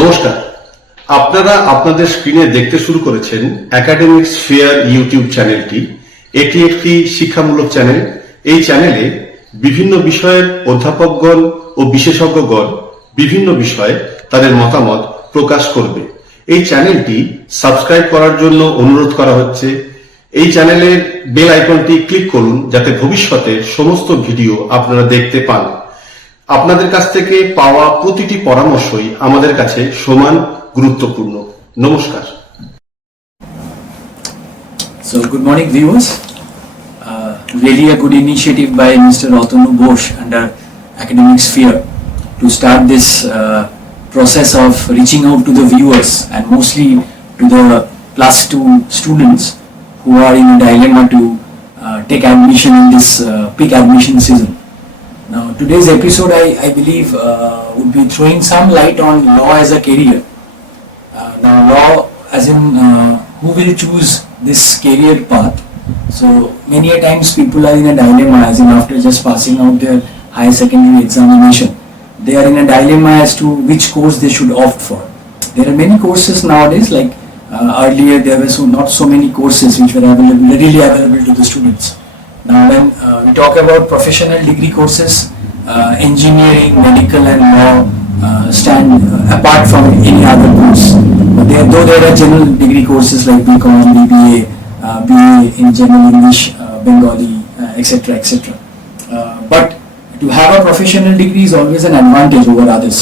নমস্কার, আপনারা আপনাদের স্ক্রিনে দেখতে শুরু করেছেন একাডেমিক স্ফিয়ার ইউটিউব চ্যানেলটি। এটি একটি শিক্ষামূলক চ্যানেল। এই চ্যানেলে বিভিন্ন বিষয়ের অধ্যাপকগণ ও বিশেষজ্ঞগণ বিভিন্ন বিষয়ে তাদের মতামত প্রকাশ করবে। এই চ্যানেলটি সাবস্ক্রাইব করার জন্য অনুরোধ করা হচ্ছে। এই চ্যানেলের বেল আইকনটি ক্লিক করুন যাতে ভবিষ্যতে সমস্ত ভিডিও আপনারা দেখতে পান। আপনাদের কাছ থেকে পাওয়া প্রতিটি পরামর্শই আমাদের কাছে সমান গুরুত্বপূর্ণ। নমস্কার। So good morning viewers. Really a good initiative by Mr. Otonu Bosch under Academic Sphere to start this process of reaching out to the viewers and mostly to the +2 students who are in a dilemma to take admission in this peak admission season. Now today's episode I believe would be throwing some light on law as a career. Now law as in who will choose this career path. So many a times people are in a dilemma as in after just passing out their higher secondary examination. They are in a dilemma as to which course they should opt for. There are many courses nowadays, like earlier there were not so many courses which were readily available to the students. Now when we talk about professional degree courses, engineering, medical and law stand apart from any other course. But though there are general degree courses like BCom, BBA, BA in general English, Bengali, etc. etc. But to have a professional degree is always an advantage over others.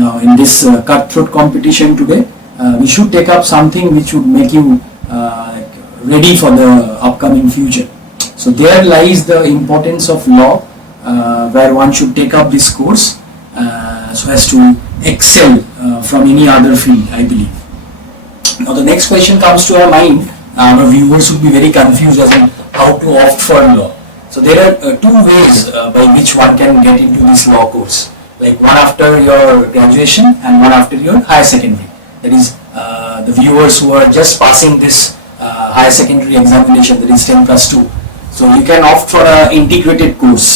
Now in this cutthroat competition today, we should take up something which would make you ready for the upcoming future. So there lies the importance of law, where one should take up this course so as to excel from any other field, I believe. Now the next question comes to our mind. Our viewers would be very confused as to how to opt for law. So there are two ways by which one can get into this law course, like one after your graduation and one after your higher secondary. That is the viewers who are just passing this higher secondary examination, that is 10+2. So you can opt for an integrated course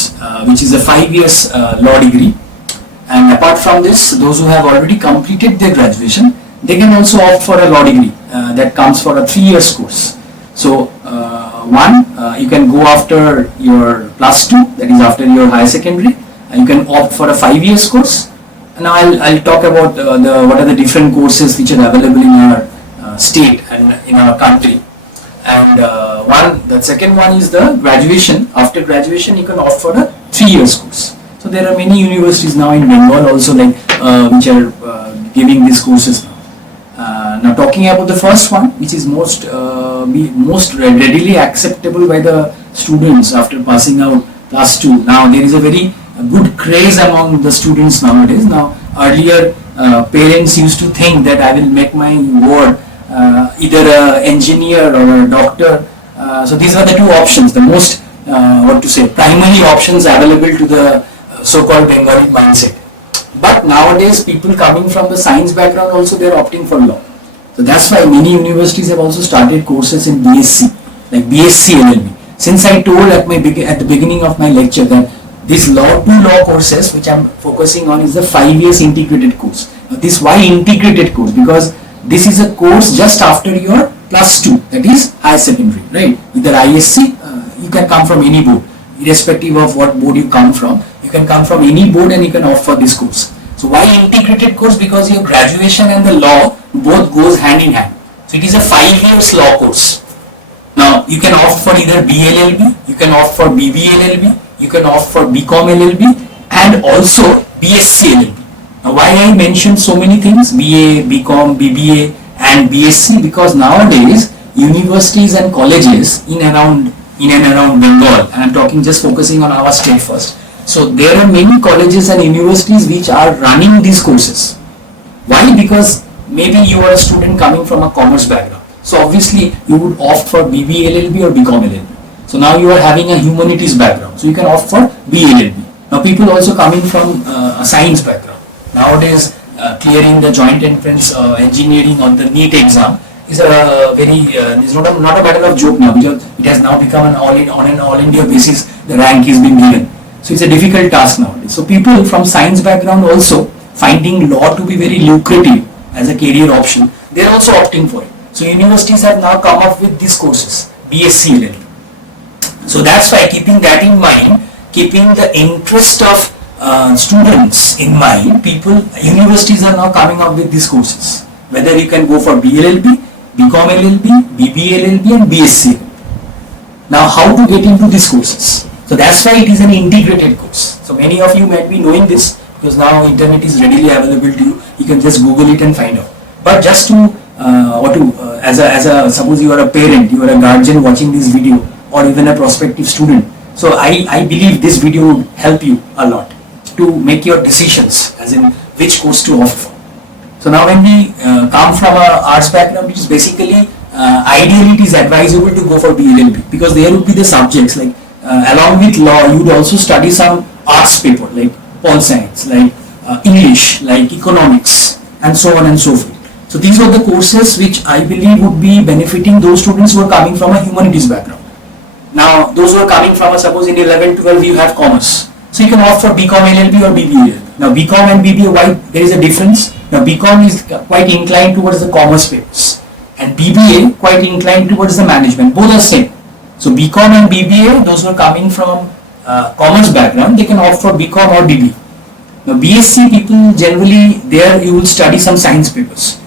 which is a 5 years law degree, and apart from this, those who have already completed their graduation, they can also opt for a law degree that comes for a 3 years course. So you can go after your +2, that is after your higher secondary, and you can opt for a 5 years course. And now I'll talk about what are the different courses which are available in our state and in our country. And the second one is the graduation. After graduation, you can opt for a 3 years course. So there are many universities now in Bengal also which are giving these courses now. Now talking about the first one, which is most readily acceptable by the students after passing out +2. Now there is a very good craze among the students nowadays. Now earlier parents used to think that I will make my ward either an engineer or a doctor. So these are the two options, the most primary options available to the so-called Bengali mindset. But nowadays people coming from the science background also, they are opting for law. So that's why many universities have also started courses in BSc, like BSc LLB. Since I told at the beginning of my lecture that these two law courses which I'm focusing on is the 5 years integrated course. Now this why integrated course? Because this is a course just after your +2, that is higher secondary, right? Either ISC, you can come from any board, irrespective of what board you come from. You can come from any board and you can opt for this course. So why integrated course? Because your graduation and the law both goes hand in hand. So it is a 5 years law course. Now you can opt for either BLLB, you can opt for BBLLB, you can opt for BCom LLB and also BSc LLB. Now why I mentioned so many things, BA, BCom, BBA and BSc? Because nowadays universities and colleges in and around Bengal, and I'm talking just focusing on our state first. So there are many colleges and universities which are running these courses. Why? Because maybe you are a student coming from a commerce background. So obviously you would opt for BBLLB or BCom LLB. So now you are having a humanities background, so you can opt for BLLB. Now people also coming from a science background. Nowadays clearing the joint entrance engineering on the NEET exam is not a matter of joke now, because it has now become on an all India basis the rank is being given. So it's a difficult task nowadays. So people from science background also finding law to be very lucrative as a career option, they are also opting for it. So universities have now come up with these courses, BSc LLB. So that's why, keeping that in mind, keeping the interest of students in mind, universities are now coming up with these courses. Whether you can go for BLLB, BCom LLB, BBA LLB and BSc. Now how to get into these courses? So that's why it is an integrated course. So many of you might be knowing this because now internet is readily available to you. You can just Google it and find out. But just to suppose you are a parent, you are a guardian watching this video, or even a prospective student. So I believe this video would help you a lot to make your decisions, as in which course to opt for. So now when we come from a arts background, which is basically ideally it is advisable to go for BLLB, because there would be the subjects like along with law you would also study some arts paper like pol science, like English, like economics and so on and so forth. So these were the courses which I believe would be benefiting those students who are coming from a humanities background. Now those who are coming from suppose in 11-12 you have commerce, so you can opt for BCom LLB or BBA. Now BCom and BBA, why there is a difference? Now BCom is quite inclined towards the commerce papers and BBA quite inclined towards the management. Both are same. So BCom and BBA, those who are coming from commerce background, they can opt for BCom or BBA. Now BSc people generally, there you will study some science papers.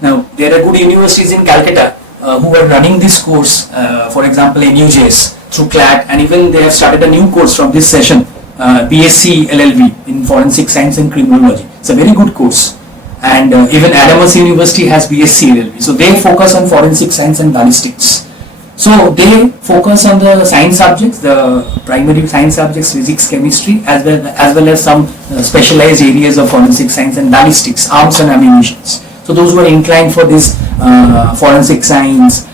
Now there are good universities in Calcutta who are running this course, for example NUJS through CLAT, and even they have started a new course from this session, BSc LLB in Forensic Science and Criminology. It's a very good course, and even Adamas University has BSc LLB. So they focus on forensic science and ballistics. So they focus on the science subjects, the primary science subjects, physics, chemistry, as well as some specialized areas of forensic science and ballistics, arms and ammunition. So those who are inclined for this forensic science,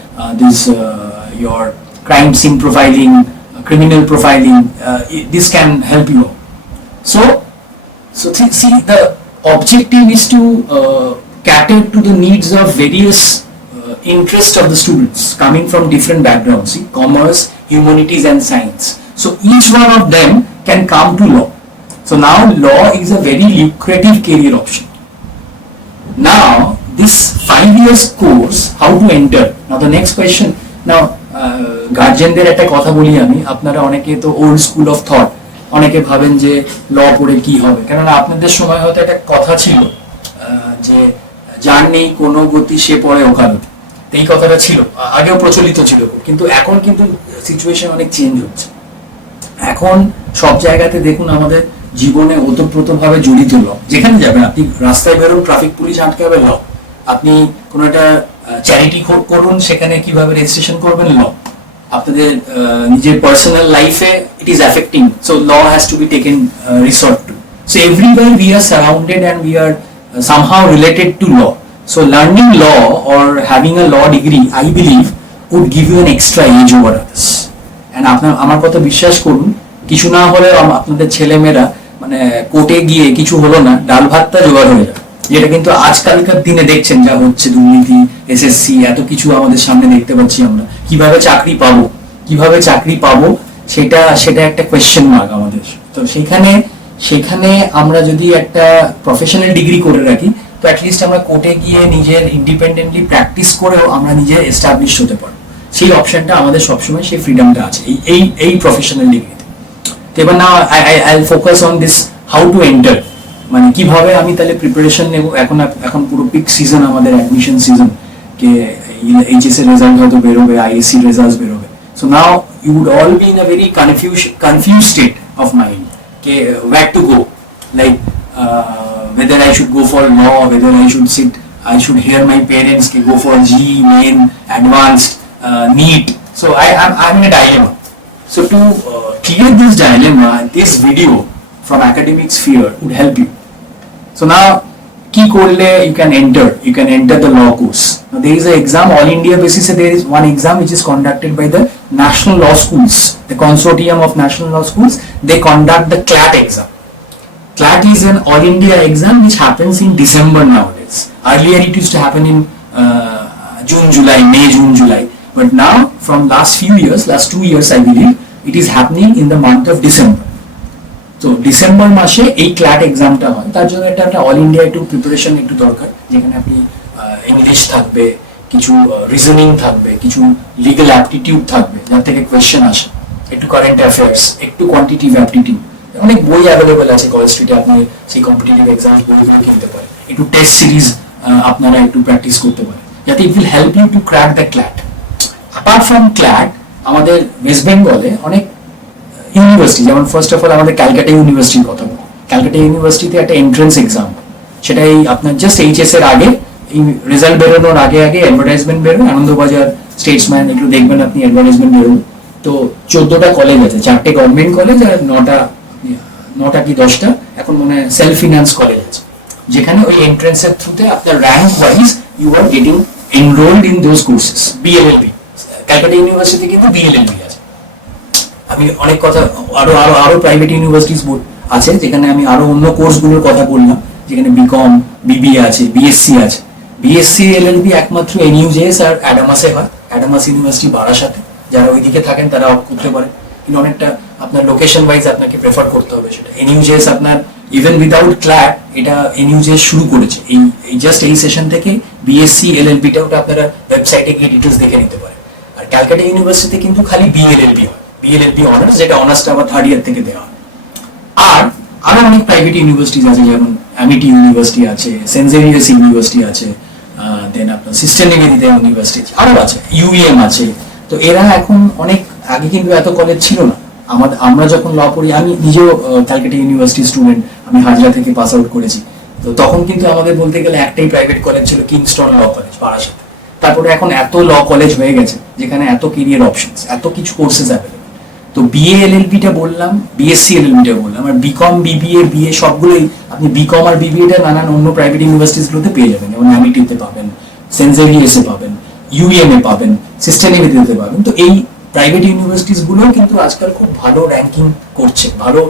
your crime scene profiling, criminal profiling, this can help you out. So see, the objective is to cater to the needs of various interests of the students coming from different backgrounds, see, commerce, humanities and science. So each one of them can come to law. So now law is a very lucrative career option. Now this 5 years course, how to enter? Now the next question. Now গার্জিয়ানদের একটা কথা বলি আমি, আপনারা অনেকে তো old school of thought, অনেকে ভাবেন যে ল পড়ে কি হবে, কেননা আপনাদের সময় হয়তো একটা কথা ছিল যে যার নেই কোনো গতি সে পড়ে ওকালতি, এই কথাটা ছিল, আগেও প্রচলিত ছিল, কিন্তু এখন কিন্তু সিচুয়েশন অনেক চেঞ্জ হচ্ছে। এখন সব জায়গাতে দেখুন আমাদের জীবনে ওতপ্রোতভাবে জড়িত ল। যেখানে যাবেন আপনি, রাস্তায় বেরোন ট্রাফিক পুলিশ আটকাবে ল, আপনি কোনো একটা চ্যারিটি করুন সেখানে কিভাবে রেজিস্ট্রেশন করবেন ল, আপনাদের নিজের পার্সোনাল লাইফে it is affecting, so law has to be taken resort to. So everywhere we are surrounded and we are somehow related to law. So learning law or having a law degree, I believe, would give you an extra edge over others. And আমার কথা বিশ্বাস করুন, কিছু না হলে আপনাদের ছেলেমেয়েরা মানে কোর্টে গিয়ে কিছু হলো না, ডাল ভাতটা জোগাড় হয়ে যাবে, যেটা কিন্তু আজকালকার দিনে দেখছেন যা হচ্ছে, দুর্নীতি, এসএসসি, এত কিছু আমাদের সামনে দেখতে পাচ্ছি আমরা। কিভাবে চাকরি পাবো সেটা একটা কোয়েশ্চেন মার্ক আমাদের। তো সেখানে আমরা যদি একটা প্রফেশনাল ডিগ্রি করে রাখি, তো অ্যাটলিস্ট আমরা কোর্টে গিয়ে নিজের ইন্ডিপেন্ডেন্টলি প্র্যাকটিস করেও আমরা নিজে এস্টাবলিশ হতে পারবো। সেই অপশনটা আমাদের সবসময়, সেই ফ্রিডমটা আছে এই প্রফেশনাল ডিগ্রিতে। তো এবার না I focus on this how to enter, মানে কিভাবে আমি তাহলে প্রিপারেশন নেব। এখন পুরো পিক সিজন, আমাদের অ্যাডমিশন সিজন, কে এইচএস এর রেজাল্ট হয়তো বেরোবে, আইএসসি রেজাল্ট বেরোবে। So now you would all be in a very confused state of mind, where to go, like whether I should go for law, whether I should hear my parents go for G, main, advanced, NEET. So I'm in a dilemma. So to clear this dilemma, this video from academic sphere would help you. So now ki korle you can enter the law course. Now there is an exam, all India basis, there is one exam which is conducted by the National Law Schools, the consortium of National Law Schools. They conduct the CLAT exam. CLAT is an all India exam which happens in December nowadays. Earlier it used to happen in May, June, July. But now from last 2 years I believe, it is happening in the month of December. তো ডিসেম্বর মাসে এই ক্ল্যাট এক্সামটা হয়, তার জন্য এটা একটা all India একটু প্রিপারেশন একটু দরকার, যেখানে আপনি ইংলিশ থাকবে, কিছু রিজনিং থাকবে, কিছু লিগ্যাল অ্যাপটিটিউড থাকবে যার থেকে কোয়েশ্চেন আসে, একটু কারেন্ট অ্যাফেয়ার্স, একটু কোয়ান্টিটিভ অ্যাপটিটিউড। অনেক বই অ্যাভেলেবেল আছে কলেজ স্ট্রিটে, আপনি সেই কম্পিটিটিভ এক্সাম বইগুলো কিনতে পারেন। একটু টেস্ট সিরিজ আপনারা একটু প্র্যাকটিস করতে পারেন, যাতে it will help you to crack the CLAT. Apart from CLAT, আমাদের ওয়েস্ট বেঙ্গলে অনেক ইউনিভার্সিটি, যেমন ফার্স্ট অফ অল আমাদের ক্যালকাটা ইউনিভার্সিটির কথা বলি। ক্যালকাটা ইউনিভার্সিটিতে একটা এন্ট্রান্স এক্সাম, সেটাই আপনার জাস্ট এইচএস এর আগে, এই রেজাল্ট বেরোনোর আগে আগে অ্যাডভার্টাইজমেন্ট বেরোয়, আনন্দবাজার, স্টেটসম্যান, একটু দেখবেন আপনি অ্যাডভার্টাইজমেন্ট বেরোবে। তো 14টা কলেজ আছে, 4টে গভর্নমেন্ট কলেজ আর 9টা কি 10টা এখন মনে হয় সেলফ ফিনান্স কলেজ আছে, যেখানে ওই এন্ট্রান্সের থ্রুতে আপনার rank wise you are getting enrolled in those courses. BLLB, Calcutta university কিন্তু বিএলএলবি আছে। আমি অনেক কথা, আরো আরো আরো প্রাইভেট ইউনিভার্সিটিস আছে যেখানে আমি আরো অন্য কোর্সগুলোর কথা বললাম, যেখানে বিকম, বিবিএ আছে, বিএসসি আছে। বিএসসি এলএলবি একমাত্র এনইউজেএস আর অ্যাডামাসে হয়, অ্যাডামাস ইউনিভার্সিটি বারাসাতে। যারা ওইদিকে থাকেন তারা অপ করতে পারে, কিন্তু অনেকটা আপনার লোকেশন ওয়াইজ আপনাকে প্রেফার করতে হবে সেটা। এনইউজেএস আপনার ইভেন উইদাউট ক্ল্যাট, এটা এনইউজেএস শুরু করেছে এই জাস্ট এই সেশন থেকে বিএসসি এলএলবিটা, ওটা আপনারা ওয়েবসাইটে গিয়ে ডিটেলস দেখে নিতে পারেন। আর ক্যালকাটা ইউনিভার্সিটিতে কিন্তু খালি বিএলএলবি হয়, বিএলএলবি অনার্স, যেটা অনার্সটা আবার 3rd ইয়ার থেকে দেওয়া হয়। আর আরো অনেক প্রাইভেট ইউনিভার্সিটিজ আছে, যেমন অ্যামিটি ইউনিভার্সিটি আছে, সেন্ট জেভিয়ার্স ইউনিভার্সিটি আছে, দেন আপনার সিস্টার নিবেদিতা ইউনিভার্সিটি আরো আছে, ইউএম আছে। তো এরা এখন অনেক আগে কিন্তু এত কলেজ ছিল না। আমরা যখন ল পড়ি, আমি নিজেও ক্যালকাটা ইউনিভার্সিটি স্টুডেন্ট, আমি হাজরা থেকে পাস আউট করেছি। তো তখন কিন্তু আমাদের বলতে গেলে একটাই প্রাইভেট কলেজ ছিল, কিংস্টন ল কলেজ বারাসাতে। তারপরে এখন এত ল কলেজ হয়ে গেছে, যেখানে এত কেরিয়ার অপশনস, এত কিছু কোর্সেস অ্যাভেলেবল। তো বিএ এলএলবিটা বললাম, বিএসসি এলএলবিটা বললাম, আর বিকম, বিবিএ, বিএ সবগুলোই আপনি বিকম আর বিবিএটা নানান অন্য প্রাইভেট ইউনিভার্সিটিসগুলোতে পেয়ে যাবেন, যেমন অ্যামিটিতে পাবেন, সেন্ট জেভিয়ার্সে পাবেন, ইউএম এ পাবেন, সিস্টার নিবেদিতাতে পাবেন। তো এই প্রাইভেট ইউনিভার্সিটিসগুলো কিন্তু আজকাল খুব ভালো র্যাঙ্কিং করছে, ভালো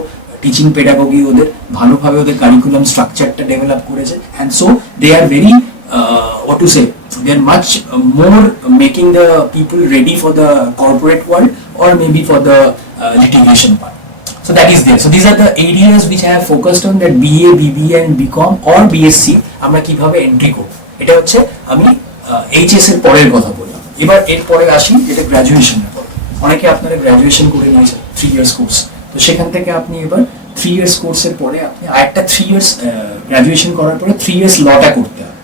টিচিং পেডাগোগি, ওদের ভালোভাবে ওদের কারিকুলাম স্ট্রাকচারটা ডেভেলপ করেছে, and so they are very what to say, they are much more making the people ready for the corporate world or maybe for the litigation part. So that is there. So these are the areas which I have focused on, that BA, BBA and BCom or BSc আমরা কিভাবে এন্ট্রি করব। এটা হচ্ছে আমি এইচএস এর পরের কথা বললাম। এবার এর পরে আসি যেটা গ্র্যাজুয়েশনের পর। অনেকে আপনারা গ্র্যাজুয়েশন করে নিয়েছেন 3 ইয়ার্স কোর্স, তো সেখান থেকে আপনি এবার 3 ইয়ার্স কোর্সের পরে আপনি আরেকটা 3 ইয়ার্স গ্র্যাজুয়েশন করার পরে 3 ইয়ার্স লটা করতে হবে,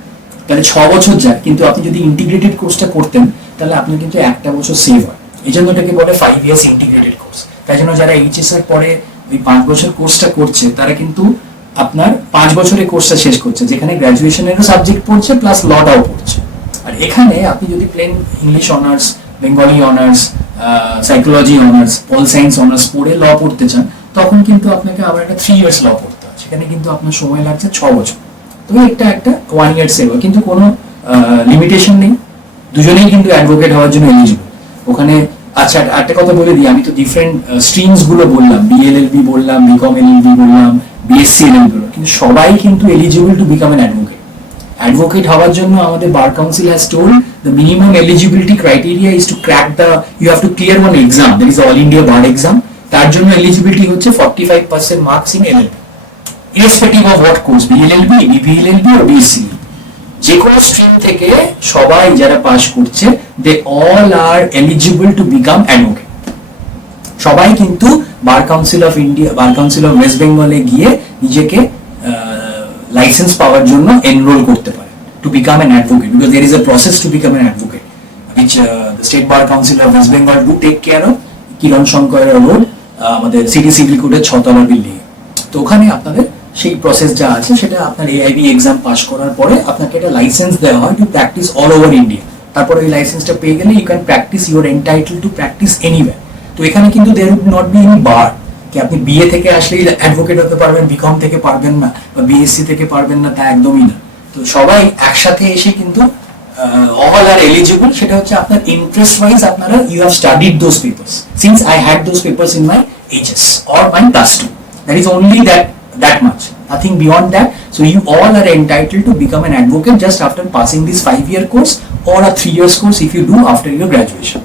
তাহলে 6 বছর যায়। কিন্তু আপনি যদি ইন্টিগ্রেটেড কোর্সটা করতেন তাহলে আপনার কিন্তু একটা বছর সেভ হয়, এই জন্য এটাকে বলে 5 ইয়ার্স ইন্টিগ্রেটেড কোর্স। তাই জন্য যারা এইচএস এর পরে ওই 5 বছর কোর্সটা করছে, তারা কিন্তু আপনার 5 বছরে কোর্সটা শেষ করছে, যেখানে গ্র্যাজুয়েশনেরও সাবজেক্ট পড়ছে প্লাস লটাও পড়ছে। আর এখানে আপনি যদি plain English honours, Bengali honours, psychology honours, pol science honours পড়ে ল পড়তে চান, তখন কিন্তু আপনাকে আবার একটা 3 ইয়ার্স ল পড়তে হয়, সেখানে কিন্তু আপনার সময় লাগছে 6 বছর। তো একটা 1 ইয়ার সেভ হয়, কিন্তু কোনো লিমিটেশন নেই, দুজনেই কিন্তু অ্যাডভোকেট হওয়ার জন্য এলিজিবল ওখানে। আচ্ছা, একটা কথা বলে দিই, আমি তো ডিফারেন্ট স্ট্রিমস গুলো বললাম, বিএলএলবি বললাম, বিকম এলএলবি বললাম, বিএসসি এলএলবি বললাম, কিন্তু সবাই কিন্তু eligible to become an advocate. Advocate হওয়ার জন্য আমাদের bar council has told the minimum eligibility criteria is to crack the, you have to clear one exam, that is all India bar exam. তার জন্য eligibility হচ্ছে 45% marks in LLB, irrespective of what course, BLLB, BBLLB or BSc। যে কোনো স্ট্রিম থেকে সবাই যারা পাস করছে, they all are eligible to become advocate। সবাই কিন্তু bar council of India, bar council of West বেঙ্গলে গিয়ে নিজেকে লাইসেন্স পাওয়ার জন্য এনরোল করতে পারে, to become an advocate, because there is a process to become an advocate which the State Bar Council of West Bengal do take care of, কিরণ শঙ্কর রোড, আমাদের city civil কোর্টের 6 তলা বিল্ডিং। তো ওখানে আপনাদের সেই প্রসেস যা আছে, সেটা আপনার এআইবি এক্সাম পাস করার পরে আপনাকে একটা লাইসেন্স দেওয়া হয় to practice all over India. তারপরে ওই লাইসেন্সটা পেয়ে গেলে you can practice, you are entitled to practice anywhere. তো এখানে কিন্তু there would not be any bar কি আপনি বিএ থেকে আসলেই অ্যাডভোকেট হতে পারবেন, বিকম থেকে পারবেন না, বা বিএসসি থেকে পারবেন না, তা একদমই না। তো সবাই একসাথে এসে কিন্তু all are eligible, সেটা হচ্ছে আপনার ইন্টারেস্ট ওয়াইজ আপনারা you have studied those papers, since I had those papers in my HS or my +2, that is only that much, nothing beyond that. So you all are entitled to become an advocate just after passing this 5-year course or a 3 years course if you do after your graduation.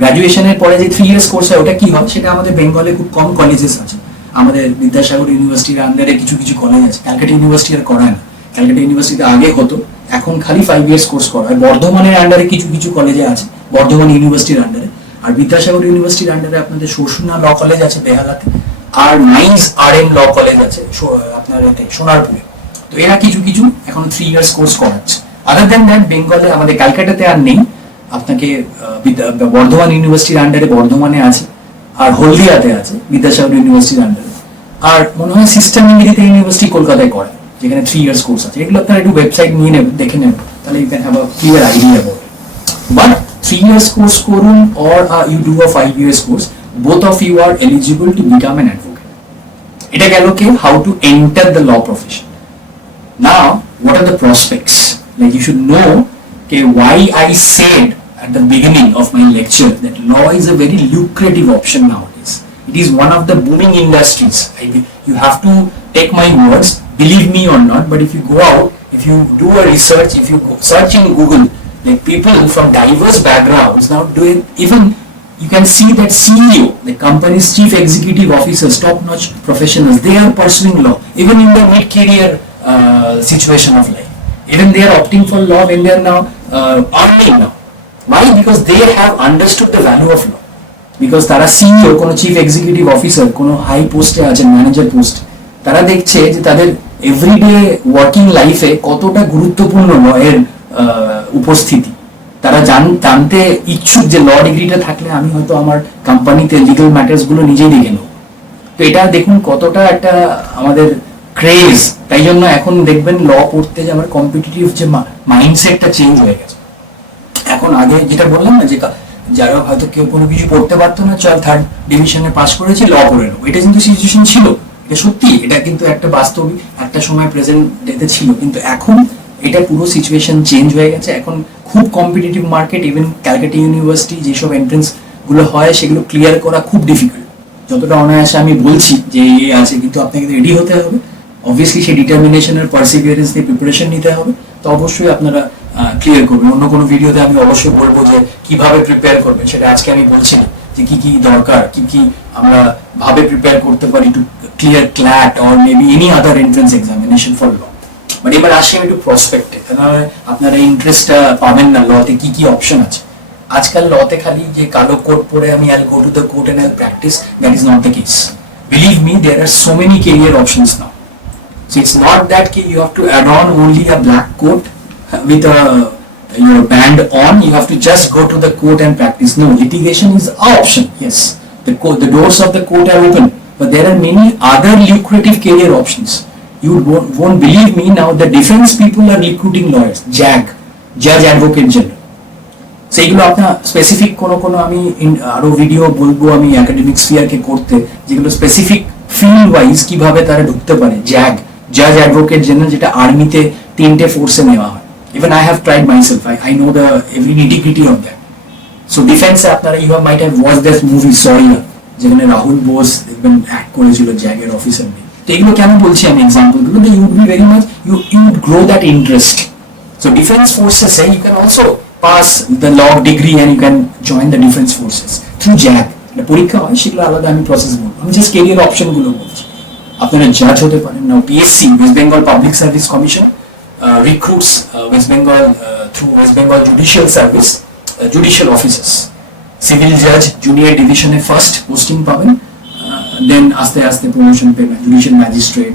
গ্র্যাজুয়েশনের পরে যে 3 years course হয়, ওটা কি হয় সেটা আমাদের বেঙ্গলে খুব কম কলেজেস আছে। আমাদের বিদ্যাসাগর ইউনিভার্সিটির আন্ডারে কিছু কিছু কলেজ আছে, ক্যালকাটা ইউনিভার্সিটি আর করায় না। ক্যালকাটা ইউনিভার্সিটিতে আগে হতো, এখন খালি 5 ইয়ার্স কোর্স করা হয়। বর্ধমানের আন্ডারে কিছু কিছু কলেজে আছে, বর্ধমান ইউনিভার্সিটির আন্ডারে। আর বিদ্যাসাগর ইউনিভার্সিটির আন্ডারে আপনাদের শোষণা ল কলেজ আছে বেহালাতে, আর মাইন্স RM ল কলেজ আছে আপনার এতে সোনারপুরে। তো এরা কিছু কিছু এখন 3 ইয়ার্স কোর্স করাচ্ছে। আদার দ্যান দ্যাট বেঙ্গলে আমাদের ক্যালকাটাতে আর নেই। আপনাকে বর্ধমান ইউনিভার্সিটির আন্ডারে বর্ধমানে আছে, আর হলদিয়াতে আছে বিদ্যাসাগর ইউনিভার্সিটির আন্ডারে। আর মনে হয় সিস্টেম ইংরেজিতে ইউনিভার্সিটি কলকাতায় করে, যেখানে 3 ইয়ার্স কোর্স আছে। এগুলো আপনারা একটু ওয়েবসাইট নিয়ে নেবেন, দেখে নেবেন, তাহলে you can have a clear idea about it. But 3 years course করুন or you do a 5 years course, both of you are eligible to become an advocate. এটা গেল কি how to enter the law profession. Now what are the prospects? Like you should know why I said at the beginning of my lecture that law is a very lucrative option nowadays. It is one of the booming industries. You have to take my words, believe me or not, but if you go out, if you do a research, if you search in Google, like people from diverse backgrounds now doing, even you can see that CEO, the company's chief executive officers, top-notch professionals, they are pursuing law, even in their mid-career situation of life. Even they are opting for law when they are now earning now. Why? Because they have understood the value of law. Because তারা CEO, কোনো chief executive officer, কোনো হাই পোস্টে আছেন, manager post, তারা দেখছে যে তাদের everyday working লাইফে কতটা গুরুত্বপূর্ণ লয়ের উপস্থিতি। তারা জানতে ইচ্ছুক যে ল ডিগ্রিটা থাকলে আমি হয়তো আমার কোম্পানিতে লিগ্যাল ম্যাটার্স গুলো নিজেই দেখে নেব। তো এটা দেখুন কতটা একটা আমাদের ক্রেজ। তাই জন্য এখন দেখবেন ল পড়তে যে আমার কম্পিটিটিভ যে মাইন্ডসেটটা চেঞ্জ হয়ে গেছে। এখন আগে যেটা বললাম না, যে যারা হয়তো কেউ কোনো কিছু পড়তে পারতো না, চল 3rd ডিভিশনে পাস করেছি ল করে নেবো, এটা কিন্তু সিচুয়েশন ছিল। এটা সত্যি, এটা কিন্তু একটা বাস্তবিক একটা সময় প্রেজেন্ট ডেতে ছিল, কিন্তু এখন এটা পুরো সিচুয়েশন চেঞ্জ হয়ে গেছে। এখন খুব কম্পিটিটিভ মার্কেট। ইভেন ক্যালকাটা ইউনিভার্সিটি যেসব এন্ট্রেন্স গুলো হয় সেগুলো ক্লিয়ার করা খুব ডিফিকাল্ট। যতটা অনায়াসে আমি বলছি যে আছে, কিন্তু আপনাকে রেডি হতে হবে। অবভিয়াসলি সেই ডিটারমিনেশন আর পারসিভিয়ারেন্স দিয়ে প্রিপারেশন নিতে হবে। তো অবশ্যই আপনারা ক্লিয়ার করবেন। অন্য কোনো ভিডিওতে আমি অবশ্যই বলবো যে কিভাবে প্রিপেয়ার করবেন, সেটা আজকে আমি বলছি না, যে কি কি দরকার, কি কি আমরা ভাবে প্রিপেয়ার করতে পারি to clear CLAT or maybe any other entrance examination for law. But এবার আসি আমি একটু প্রসপেক্টে, তাহলে আপনারা ইন্টারেস্টটা পাবেন না লতে কি কি অপশন আছে। আজকাল লতে খালি যে কালো কোট পরে আমি I'll go to the court and I'll practice, that is not the case. Believe me, there are so many career options now. So it's not that you have to add on only a black coat with your band on. You have to just go to the court and practice. No, litigation is an option. Yes, the doors of the court are open, but there are many other lucrative career options. You won't believe me now. The defense people are recruiting lawyers, JAG, Judge Advocate General. সেইগুলো আপনার স্পেসিফিক কোনো আমি আরো ভিডিও বলবো আমি একাডেমিক স্ফিয়ারকে করতে, যেগুলো স্পেসিফিক ফিল্ড ওয়াইজ কিভাবে তারা ঢুকতে পারে। জ্যাগ, জাজ অ্যাডভোকেট জেনারেল, যেটা আর্মিতে 3টে ফোর্সে নেওয়া হয়। Even I have tried myself, I know the every nitty gritty of that. So ডিফেন্সে আপনারা you might have watch that movie Shaurya, যেখানে রাহুল বোস দেখবেন অ্যাক্ট করেছিল জ্যাগের অফিসার নিয়ে। তো এগুলো কেন বলছি আমি এক্সাম্পলগুলো, you would be very much you would grow that interest. So defence ফোর্সেসে you can also pass the law degree and you can join the defense forces through JAG. এটা পরীক্ষা হয়, সেগুলো আলাদা আমি প্রসেস বলবো। আমি জাস্ট ক্যারিয়ার অপশন গুলো বলছি। আপনারা জাজ হতে পারেন। নাও PSC, West Bengal public service commission, recruits West Bengal through West Bengal Judicial Service, judicial officers, civil judge junior ডিভিশনে ফার্স্ট পোস্টিং পাবেন, দেন আস্তে আস্তে প্রমোশন পেবেন, জুডিশিয়াল ম্যাজিস্ট্রেট,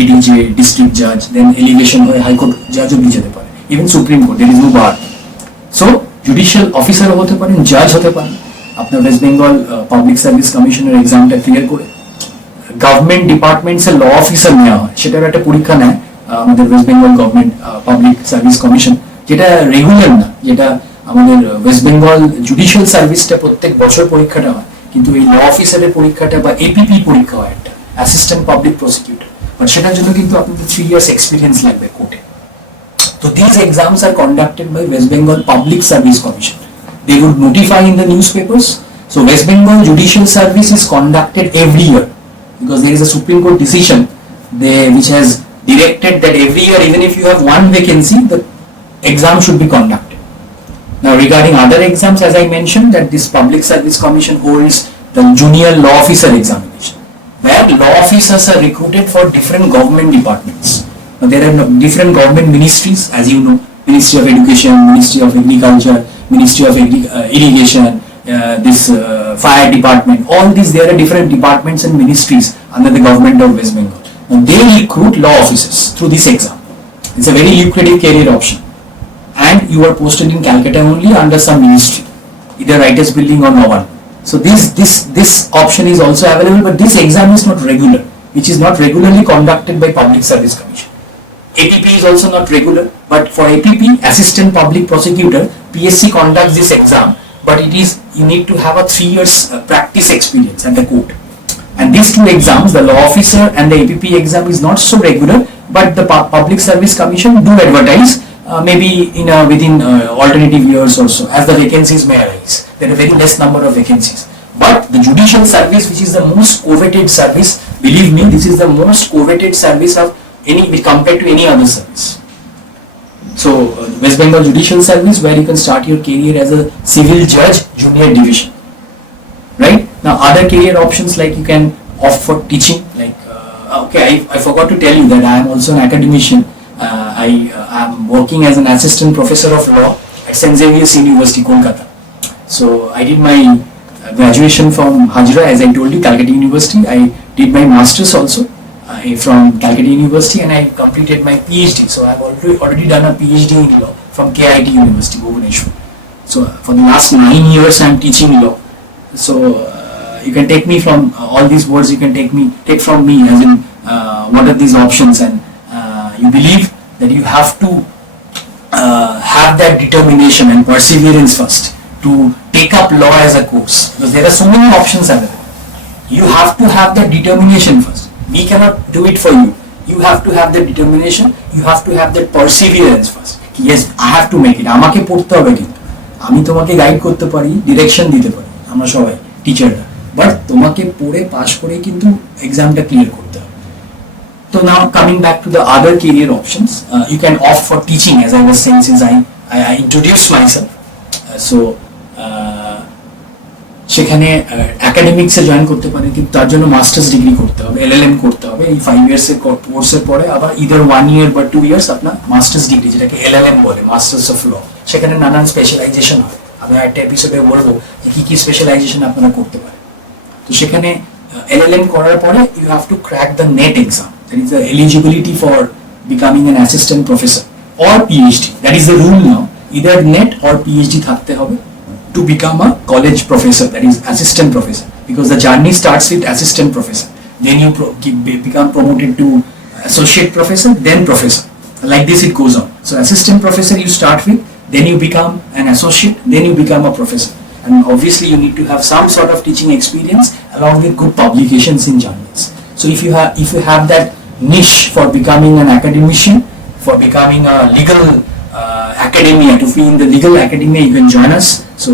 ADJ, ডিস্ট্রিক্ট জাজ, দেন এলিভেশন হয়ে হাইকোর্ট জাজও নিয়ে যেতে পারে। Even Supreme Court, there is no bar. So judicial officer হতে পারেন, জাজ হতে পারেন। আপনার ওয়েস্ট বেঙ্গল পাবলিক সার্ভিস কমিশনের এক্সামটা ক্লিয়ার করে গভর্নমেন্ট ডিপার্টমেন্টস এর ল অফিসার নেওয়া হয়, সেটার একটা পরীক্ষা নেয় আমাদের ওয়েস্ট Bengal government public service commission, যেটা রেগুলার না, যেটা আমাদের ওয়েস্ট বেঙ্গল জুডিশিয়াল সার্ভিসটা প্রত্যেক বছর পরীক্ষাটা হয়, কিন্তু এই ল অফিসারের পরীক্ষাটা বা APP পরীক্ষা হয় একটা, অ্যাসিস্ট্যান্ট পাবলিক প্রসিকিউটর। বাট সেটার জন্য কিন্তু আপনাদের 3 ইয়ার্স এক্সপিরিয়েন্স লাগবে কোর্টে। So these exams are conducted by West Bengal Public Service Commission. They would notify in the newspapers. So West Bengal Judicial Service is conducted every year because there is a Supreme Court decision which has directed that every year, even if you have one vacancy, the exam should be conducted. Now regarding other exams, as I mentioned, that this Public Service Commission holds the Junior Law Officer examination. where law officers are recruited for different government departments. Now, there are different government ministries, as you know, Ministry of Education, Ministry of Agriculture, Ministry of Irrigation, fire department, all these, there are different departments and ministries under the government of West Bengal. Now, they recruit law officers through this exam. It's a very lucrative career option. And you are posted in Calcutta only under some ministry, either Writers Building or Novan. So this option is also available, but this exam is not regular, which is not regularly conducted by Public Service Commission. APP is also not regular, but for APP, Assistant Public Prosecutor, PSC conducts this exam, but it is, you need to have a 3 years practice experience at the court. And these two exams, the law officer and the APP exam, is not so regular, but the Public Service Commission do advertise maybe in within alternative years or so, as the vacancies may arise. There are very less number of vacancies. But the judicial service, which is the most coveted service, believe me, this is the most coveted service of any, compared to any other service. So West Bengal Judicial Service, where you can start your career as a civil judge, junior division. Right? Now other career options, like you can opt for teaching, like I forgot to tell you that I am also an academician. I am working as an assistant professor of law at St. Xavier's University, Kolkata. So I did my graduation from Hajra, as I told you, Calcutta University. I did my masters also from Calcutta University, and I completed my PhD. So I have already done a PhD in law from KIT University, Bhubaneswar. So for the last 9 years I am teaching law. So you can take me from all these words, you can take from me as in what are these options, and you believe that you have to have that determination and perseverance first to take up law as a course, because there are so many options available. You have to have that determination first. We cannot do it for you. You have to have that determination, you have to have that perseverance first. Yes, I have to make it. আমাকে পড়তে হবে, কিন্তু আমি তোমাকে গাইড করতে পারি, ডিরেকশন দিতে পারি, আমরা সবাই টিচাররা, বাট তোমাকে পড়ে পাস করে কিন্তু এক্সামটা ক্লিয়ার করতে হবে। So now coming back to the other career options, you can opt for teaching, as I was saying, since I introduced myself. সেখানে একাডেমিক্সে জয়েন করতে পারেন, কিন্তু তার জন্য মাস্টার্স ডিগ্রি করতে হবে, LLM করতে হবে। এই 5 ইয়ার্স এর কোর্সের পরে আবার ইদার 1 ইয়ার বা 2 ইয়ার্স আপনার মাস্টার্স ডিগ্রি, যেটাকে LLM বলে, মাস্টার্স অফ ল। সেখানে নানান স্পেশালাইজেশন হয়। আমি একটা এপিসোডে বলবো যে কি কি স্পেশালাইজেশন আপনারা করতে পারেন। তো সেখানে LLM করার পরে you have to crack the NET exam, that is the eligibility for becoming an assistant professor or PhD. That is the rule now, either NET or PhD থাকতে হবে to become a college professor, that is assistant professor, because the journey starts with assistant professor, then you become promoted to associate professor, then professor, like this it goes on. So assistant professor you start with, then you become an associate, then you become a professor, and obviously you need to have some sort of teaching experience along with good publications in journals. So if you have that niche for becoming an academician, for becoming a legal academia, to be in the legal academia, you can join us. So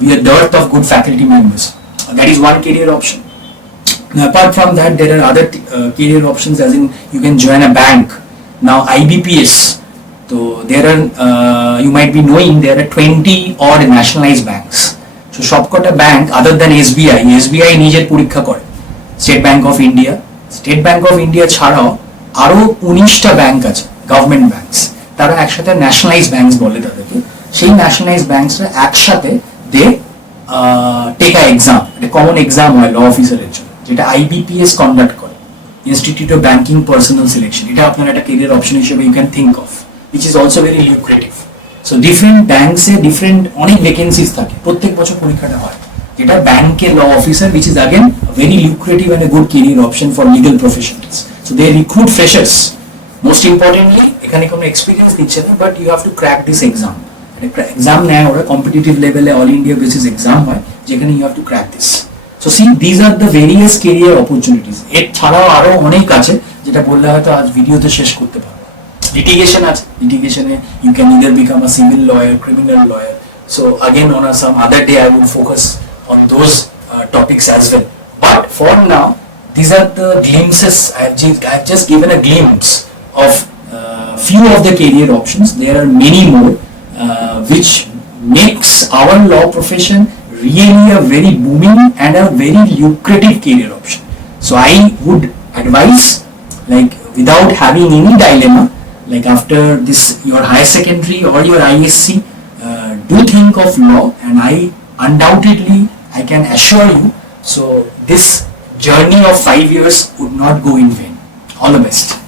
we are dearth of good faculty members. That is one career option. Now, apart from that, there are other career options, as in you can join a bank. Now IBPS. So there are you might be knowing there are 20 odd nationalized banks. So সবকটা bank other than SBI নিজের পরীক্ষা করে। State Bank of India, State Bank of India ছাড়াও আরো 19টা ব্যাংক আছে, government banks. তারা একসাথে ন্যাশনালাইজ ব্যাংকস বলে তাদেরকে। সেই ন্যাশনালাইজ ব্যাংকসরা একসাথে দে টেক আ এক্সাম, একটা কমন এক্সাম হয় ল অফিসারের জন্য, যেটা IBPS কন্ডাক্ট করে, Institute of Banking Personnel Selection. এটা আপনার একটা ক্যারিয়ার অপশন হিসেবে you can think of, which is also very lucrative. So different banks এ different অনেক ভ্যাকেন্সিজ থাকে, প্রত্যেক বছর পরীক্ষাটা হয়, যেটা ব্যাংকে law officer, which is again a very lucrative and a good career option for legal professionals. So they recruit freshers. Most importantly, এখানে কোনো এক্সপিরিয়েন্স দিচ্ছে না, but you have to crack this exam. একটা এক্সাম নেয় ওরা, কম্পিটিটিভ লেভেলে অল ইন্ডিয়া বেসিস এক্সাম হয়, যেখানে you have to crack this. So see, these are the various career opportunities. এর ছাড়াও আরো অনেক আছে, যেটা বললে হয়তো আজ ভিডিওতে শেষ করতে পারবো। Litigation আছে, litigatione you can either become a civil lawyer, criminal lawyer. So again on some other day I will focus on those topics as well. But for now, these are the glimpses. I have just given a glimpse of few of the career options. There are many more which makes our law profession really a very booming and a very lucrative career option. So I would advise, like without having any dilemma, like after this your higher secondary or your ISC, do think of law, and I undoubtedly I can assure you, so this journey of 5 years would not go in vain. All the best.